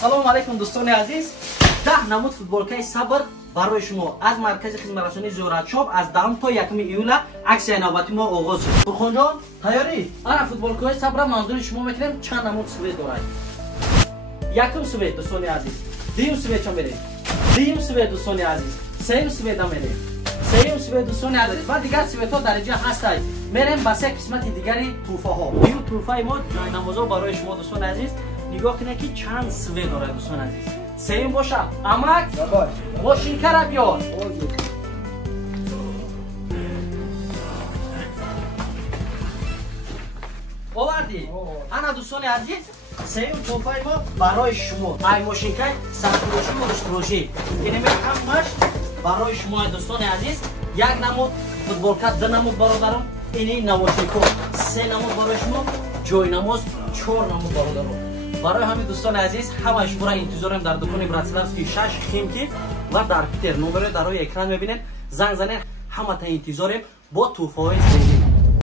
سلام علیکم دوستان عزیز. 10 نمود فوتبالکای صبر برای شما از مرکز خدمت رسانی زوراتشاپ از 10 تا 1 ایول عکس نوبتی ما آغاز شد. فرخان جان تیاری؟ آره فوتبالکای صبر منظور شما میکنیم چند نمود سوید دارد. یکم سوید دوستان عزیز. دوم سوید چون میره. دوم سوید دوستان عزیز. سوم سوید هم میره. سوم سوید دوستان عزیز. بعد دیگر سوید ها درجه هستند. میریم بس یک قسمت دیگری توفه ها. این توفه ما جای نمازها برای شما دوستان عزیز. نگاه کنید که چند سوید داره دوستان عزیز. سیم باشه امک ماشین کرا بیار آوردی انا دوستان عزیز سیم توفای ما برای شما ای ماشین که سرفروشی و اشتراکی اینه همش برای شما دوستان عزیز. یک نمود فوتبالکات 2 نمود برادرم اینی نواشیکو 3 نمود برای شما جای نماز 4 نمود برادرم. برای همین دوستان عزیز همه شما را انتظارم در دکان براتسلافسکی 6 خیمکی و در پیتر نمره در روی اکران میبینید. زنگ زنید همه تا انتظارم با توفه های